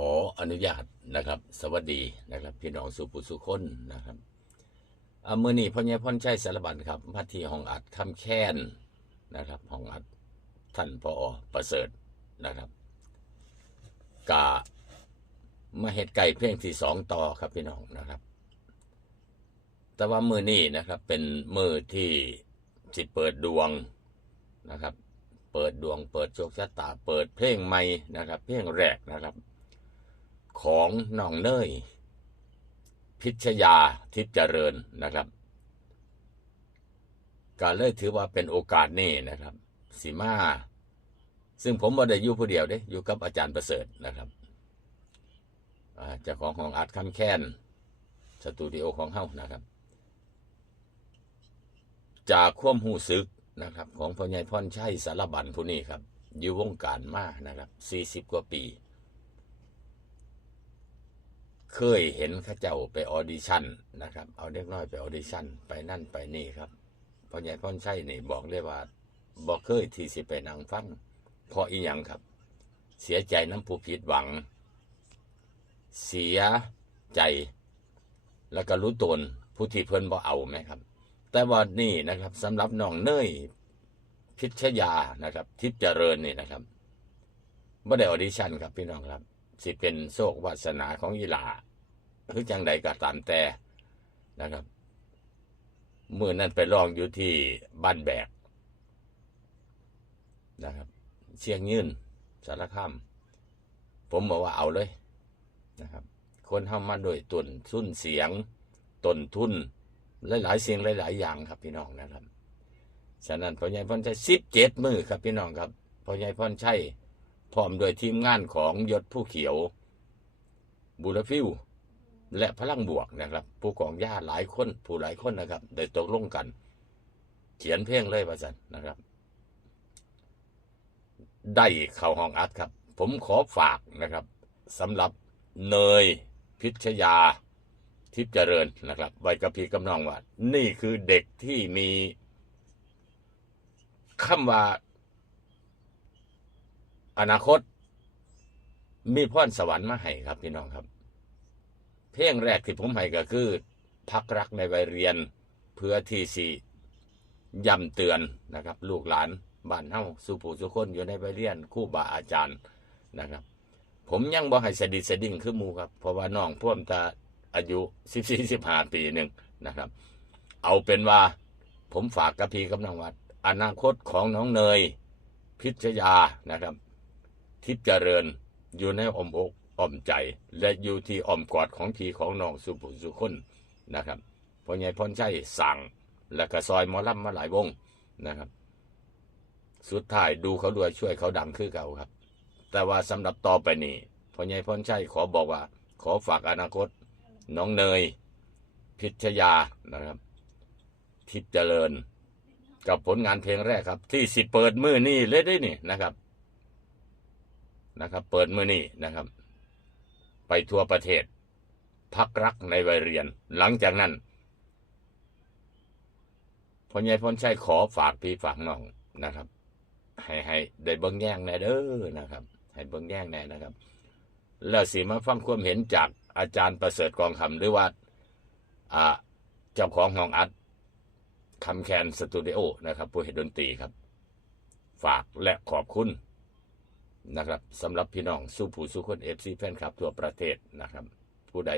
ออนุญาตนะครับ สวัสดีนะครับ พี่น้องสุปุสุคนนะครับเอามื่อนี้พ่อใหญ่พ่อชัยสารบันครับมาที่ห้องอัดคำแค้นนะครับห้องอัดท่านพอประเสริฐนะครับกะมาเห็ดไก่เพลงที่สองต่อครับพี่น้องนะครับ แต่ว่ามือนี้นะครับ เป็นมือที่สิเปิดดวงนะครับ เปิดดวง เปิดโชคชะตา เปิดเพลงใหม่นะครับ เพลงแรกนะครับ ของน้องเนย พิชยาทิพย์เจริญนะครับก็เลยถือว่าเป็นโอกาสนี่นะครับสีมาซึ่งผมบ่ได้อยู่ผู้เดียวเด้อยู่กับอาจารย์ประเสริฐนะครับอ่าเจ้าของของอาร์ตคำแค้นสตูดิโอของเฮานะครับ จากควมหูซึกนะครับ ของพ่อใหญ่พ่อนชัยสารบันผู้นี้ครับ อยู่วงการมานะครับสี่สิบ40 กว่าปี เคยเห็นข้าเจ้าไปออดิชั่นนะครับ เอาเด็กน้อยไปออดิชั่นไปนั่นไปนี่ครับพ่อใหญ่พ่อนชัยนี่บอกเลยว่าบอกเคยที่สิไปนั่งฟังเพราะอีหยังครับ เสียใจน้ำผู้ผิดหวัง เสียใจ แล้วก็รู้ตนผู้ที่เพิ่นบ่เอาไหมครับ แต่ว่านี่นะครับสำหรับน้องเนยพิชยานะครับ ทิพย์เจริญนี่นะครับไม่ได้ออดิชั่นครับพี่น้องครับ สิเป็นโชควาสนาของอีหลาหรือจังใดก็ตามแต่นะครับเมื่อนั้นไปลองอยู่ที่บ้านแบกนะครับ เชียงยืนสารคามผมบอกว่าเอาเลยนะครับ คนเข้ามาโดยตุนทุนเสียงต้นทุนหลายๆเสียงหลาย ๆ อย่างครับพี่น้องนะครับฉะนั้นพ่อใหญ่พรชัยสิบเจ็ดมือครับพี่น้องครับพ่อใหญ่พรชัย พร้อมโดยทีมงานของยศผู้เขียว บุรฟิว และพลังบวกนะครับ ผู้กองย่าหลายคนผู้หลายคนนะครับได้ตกลงกัน เขียนเพลงเลยประสันนะครับ ได้เข้าห้องอัดครับ ผมขอฝากนะครับสำหรับเนยพิชยาทิพย์เจริญนะครับไว้กับพี่กำนองว่า นี่คือเด็กที่มีคำว่า อนาคต มีพรสวรรค์มาให้ครับพี่น้องครับ เพลงแรกที่ผมให้ก็คือ พักรักในวัยเรียน เพื่อที่สีย้ำเตือนนะครับ ลูกหลานบ้านเฮาสุผู้สุคนอยู่ในวัยเรียนคู่บาอาจารย์นะครับ ผมยังบ่ให้สดิสดิ่งคือมูครับ เพราะว่าน้องพ่วมตาอายุสิบสี่สิบห้าปีหนึ่งนะครับ เอาเป็นว่าผมฝากกับพี่กำลังวัด อนาคตของน้องเนย พิชยานะครับ ทิพย์เจริญ อยู่ในอมอกอ้อมใจ และอยู่ที่อ้อมกอดของพี่ของน้องสุภุสุคนนะครับพ่อใหญ่พรชัยสั่ง และก็ซอยมอลำมาหลายวงนะครับ สุดท้ายดูเขาด้วยช่วยเขาดังคือเก่าครับ แต่ว่าสำหรับต่อไปนี้พ่อใหญ่พรชัยขอบอกว่า ขอฝากอนาคต น้องเนย พิชยานะครับ ทิพย์เจริญ กับผลงานเพลงแรกครับ ที่สิเปิดมือนี่เลยได้นี่นะครับ นะครับ เปิดมื่อนี่นะครับ ไปทั่วประเทศ พักรักในวัยเรียน หลังจากนั้นพ่อใหญ่พรชัยขอฝากพี่ฝากน้องนะครับ ให้ให้ได้เบิ้งแย่งแน่เด้อนะครับ ให้เบิ้งแย่งแน่นะครับ แล้วสีมาฟังความเห็นจากอาจารย์ประเสริฐกองคำหรือว่าอ่าเจ้าของห้องอัดคำแคนสตูดิโอนะครับผู้เห็นดนตรีครับ ฝากและขอบคุณ นะครับสำหรับพี่น้องสู้ผู้สู้คนเอฟซีแฟนคลับทั่วประเทศนะครับ ผู้ใด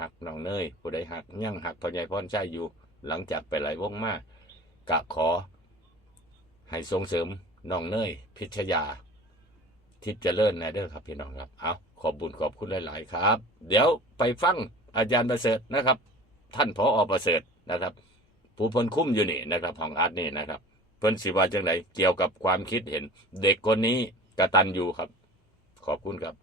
หักน้องเนยผู้ใดหักยั่งหักพอใหญพรใจอยู่ หลังจากไปหลายวงมากกะขอ ให้ส่งเสริมน้องเนยพิชยา ทิพย์เจริญนะเด้อครับพี่น้องครับเอาขอบบุญขอบคุณหลาย ๆ ครับ เดี๋ยวไปฟังอาจารย์ประเสริฐนะครับ ท่านพออประเสริฐนะครับ ผู้พนคุ้มอยู่นี่นะครับของอาร์ตนี่นะครับ เพิ่นสิว่าจังไดเกี่ยวกับความคิดเห็น เด็กคนนี้ กระตันอยู่ครับ ขอบคุณครับ